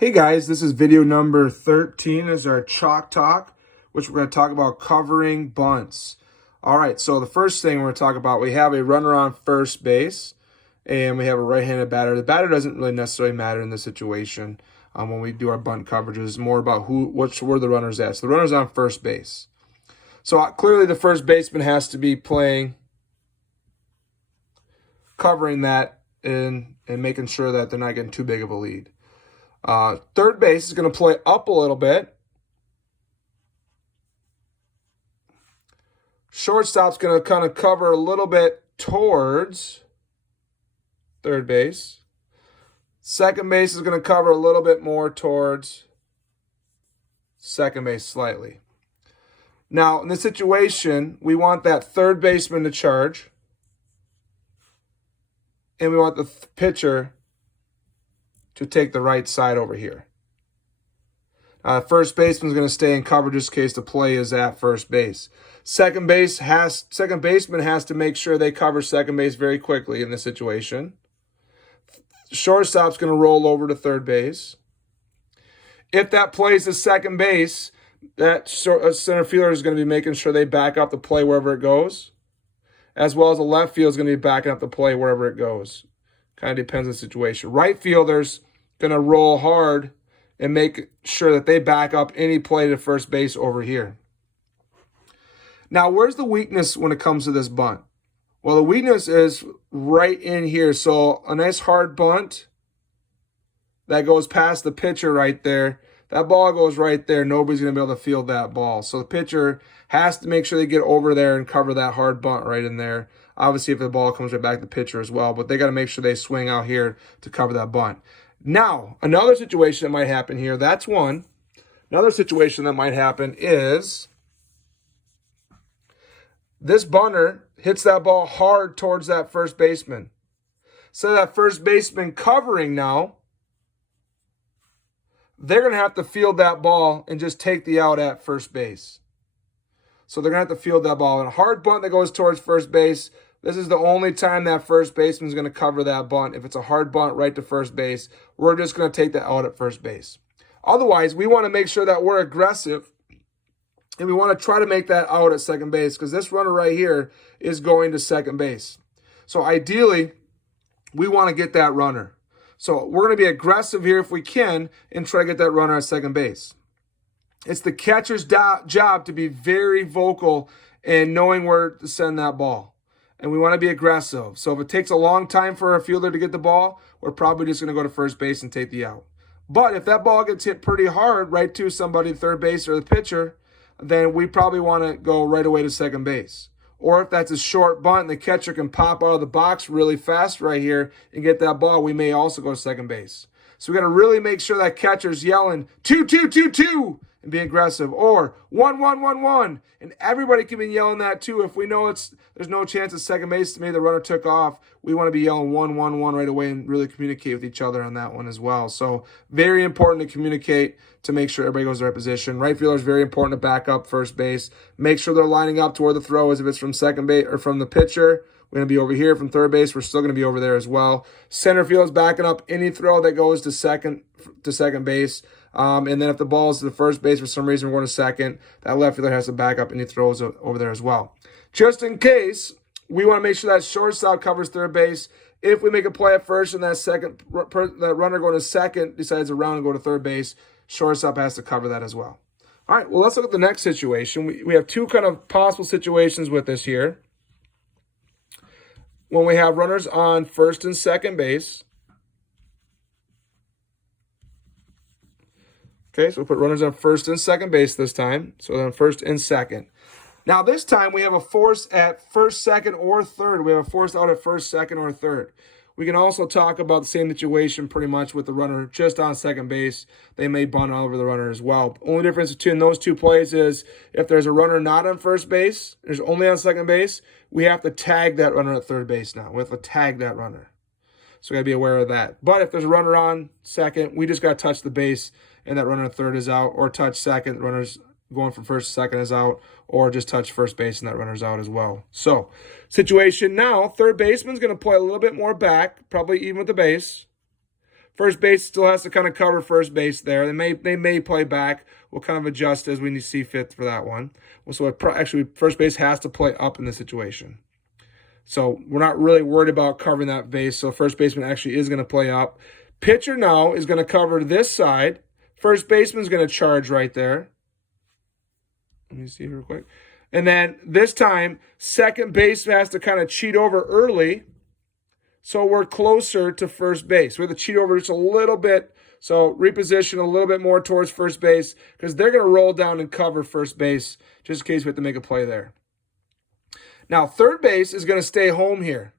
Hey guys, this is video number 13. This is our chalk talk, which we're going to talk about covering bunts. All right, so the first thing we're going to talk about, we have a runner on first base, and we have a right-handed batter. The batter doesn't really necessarily matter in this situation when we do our bunt coverages. It's more about where the runner's at. So the runner's on first base. So clearly the first baseman has to be covering that and making sure that they're not getting too big of a lead. Third base is going to play up a little bit. Shortstop's going to kind of cover a little bit towards third base. Second base is going to cover a little bit more towards second base slightly. Now, in this situation, we want that third baseman to charge, and we want the pitcher to take the right side over here. First baseman is going to stay in cover just in case the play is at first base. Second baseman has to make sure they cover second base very quickly in this situation. Shortstop's going to roll over to third base. If that plays to second base, that center fielder is going to be making sure they back up the play wherever it goes, as well as the left field is going to be backing up the play wherever it goes. Kind of depends on the situation. Right fielder's going to roll hard and make sure that they back up any play to first base over here. Now, where's the weakness when it comes to this bunt? Well, the weakness is right in here. So a nice hard bunt that goes past the pitcher right there. That ball goes right there. Nobody's going to be able to field that ball. So the pitcher has to make sure they get over there and cover that hard bunt right in there. Obviously, if the ball comes right back to the pitcher as well, but they got to make sure they swing out here to cover that bunt. Now, another situation that might happen here, that's one. Another situation that might happen is this bunter hits that ball hard towards that first baseman. So that first baseman covering now, they're going to have to field that ball and just take the out at first base. So they're going to have to field that ball. And a hard bunt that goes towards first base, this is the only time that first baseman is going to cover that bunt. If it's a hard bunt right to first base, we're just going to take the out at first base. Otherwise, we want to make sure that we're aggressive, and we want to try to make that out at second base because this runner right here is going to second base. So ideally, we want to get that runner. So we're going to be aggressive here if we can and try to get that runner at second base. It's the catcher's job to be very vocal in knowing where to send that ball. And we want to be aggressive. So if it takes a long time for a fielder to get the ball, we're probably just going to go to first base and take the out. But if that ball gets hit pretty hard right to somebody, third base or the pitcher, then we probably want to go right away to second base. Or if that's a short bunt and the catcher can pop out of the box really fast right here and get that ball, we may also go to second base. So we got to really make sure that catcher's yelling 2-2-2-2 and be aggressive, or 1-1-1-1, and everybody can be yelling that too. If we know there's no chance at second base to maybe the runner took off, we want to be yelling 1-1-1 right away and really communicate with each other on that one as well. So very important to communicate to make sure everybody goes to their position. Right fielder is very important to back up first base. Make sure they're lining up to where the throw is. If it's from second base or from the pitcher, we're going to be over here. From third base, we're still going to be over there as well. Center field is backing up any throw that goes to second base. And then if the ball is to the first base for some reason, we're going to second. That left fielder has to back up any throws over there as well. Just in case, we want to make sure that shortstop covers third base. If we make a play at first and that runner going to second decides to round and go to third base, shortstop has to cover that as well. All right, well, let's look at the next situation. We have two kind of possible situations with this here. When we have runners on first and second base. Okay, so we'll put runners on first and second base this time. So then first and second. Now this time we have a force at first, second, or third. We have a force out at first, second, or third. We can also talk about the same situation pretty much with the runner just on second base. They may bunt over the runner as well. Only difference between those two plays is if there's a runner not on first base, there's only on second base, we have to tag that runner at third base now. We have to tag that runner. So we got to be aware of that. But if there's a runner on second, we just got to touch the base and that runner at third is out, or touch second, the runner's going from first to second is out, or just touch first base and that runner's out as well. So situation now, third baseman's going to play a little bit more back, probably even with the base. First base still has to kind of cover first base there. They may play back. We'll kind of adjust as we see fit for that one. So actually, first base has to play up in this situation. So we're not really worried about covering that base. So first baseman actually is going to play up. Pitcher now is going to cover this side. First baseman's going to charge right there. Let me see real quick. And then this time, second base has to kind of cheat over early. So we're closer to first base. We have to cheat over just a little bit. So reposition a little bit more towards first base because they're going to roll down and cover first base just in case we have to make a play there. Now, third base is going to stay home here.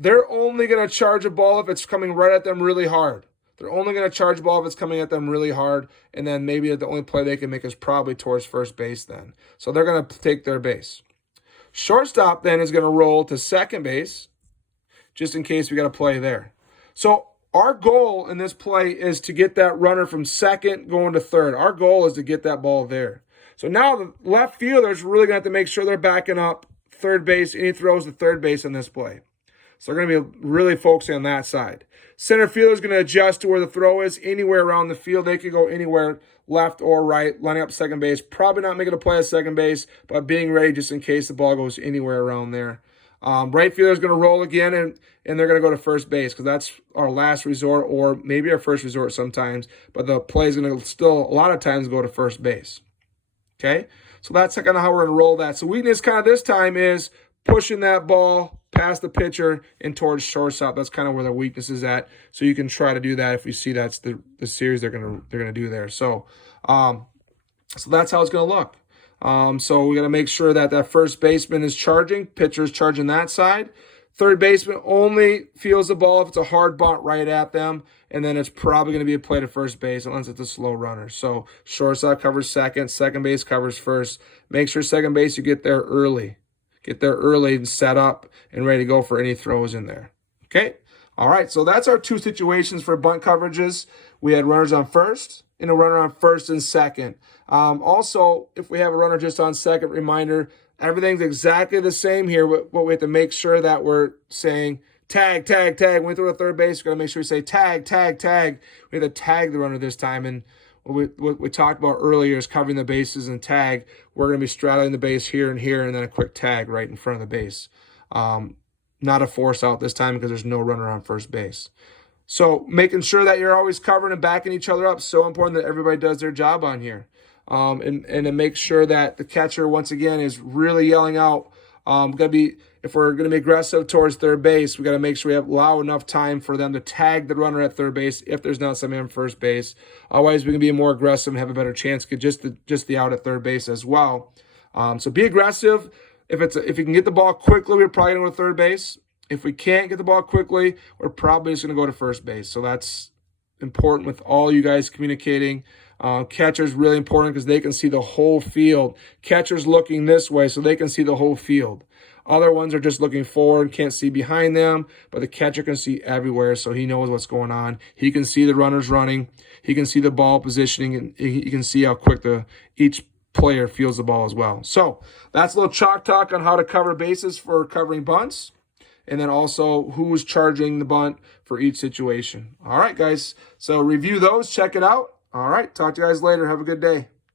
They're only going to charge a ball if it's coming right at them really hard. They're only going to charge a ball if it's coming at them really hard, and then maybe the only play they can make is probably towards first base then. So they're going to take their base. Shortstop then is going to roll to second base just in case we got a play there. So our goal in this play is to get that runner from second going to third. Our goal is to get that ball there. So now the left fielder's really going to have to make sure they're backing up third base, and he throws to third base on this play. So they're going to be really focusing on that side. Center fielder is going to adjust to where the throw is anywhere around the field. They could go anywhere, left or right, lining up second base. Probably not making a play at second base, but being ready just in case the ball goes anywhere around there. Right fielder is going to roll again, and they're going to go to first base because that's our last resort or maybe our first resort sometimes. But the play is going to still, a lot of times, go to first base. Okay? So that's kind of how we're going to roll that. So weakness kind of this time is pushing that ball past the pitcher and towards shortstop. That's kind of where the weakness is at. So you can try to do that if you see that's the series they're gonna do there. So so that's how it's gonna look. So we got to make sure that that first baseman is charging, pitcher is charging that side. Third baseman only feels the ball if it's a hard bunt right at them, and then it's probably going to be a play to first base unless it's a slow runner. So shortstop covers second, second base covers first. Make sure second base you get there early. Get there early and set up and ready to go for any throws in there. Okay? All right, so that's our two situations for bunt coverages. We had runners on first and a runner on first and second. Also, if we have a runner just on second, reminder, everything's exactly the same here. But we have to make sure that we're saying tag, tag, tag. When we throw to third base, we're going to make sure we say tag, tag, tag. We have to tag the runner this time. And what we talked about earlier is covering the bases and tag. We're going to be straddling the base here, and then a quick tag right in front of the base. Not a force out this time because there's no runner on first base. So making sure that you're always covering and backing each other up, so important that everybody does their job on here. And to make sure that the catcher, once again, is really yelling out. If we're going to be aggressive towards third base, we got to make sure we allow enough time for them to tag the runner at third base if there's not somebody on first base. Otherwise, we can be more aggressive and have a better chance to get just the out at third base as well. So be aggressive. If you can get the ball quickly, we're probably going to go to third base. If we can't get the ball quickly, we're probably just going to go to first base. So that's important with all you guys communicating. Catcher's really important because they can see the whole field. Catcher's looking this way so they can see the whole field. Other ones are just looking forward, can't see behind them, but the catcher can see everywhere, so he knows what's going on. He can see the runners running. He can see the ball positioning, and he can see how quick each player feels the ball as well. So that's a little chalk talk on how to cover bases for covering bunts, and then also who's charging the bunt for each situation. All right, guys. So review those. Check it out. All right. Talk to you guys later. Have a good day.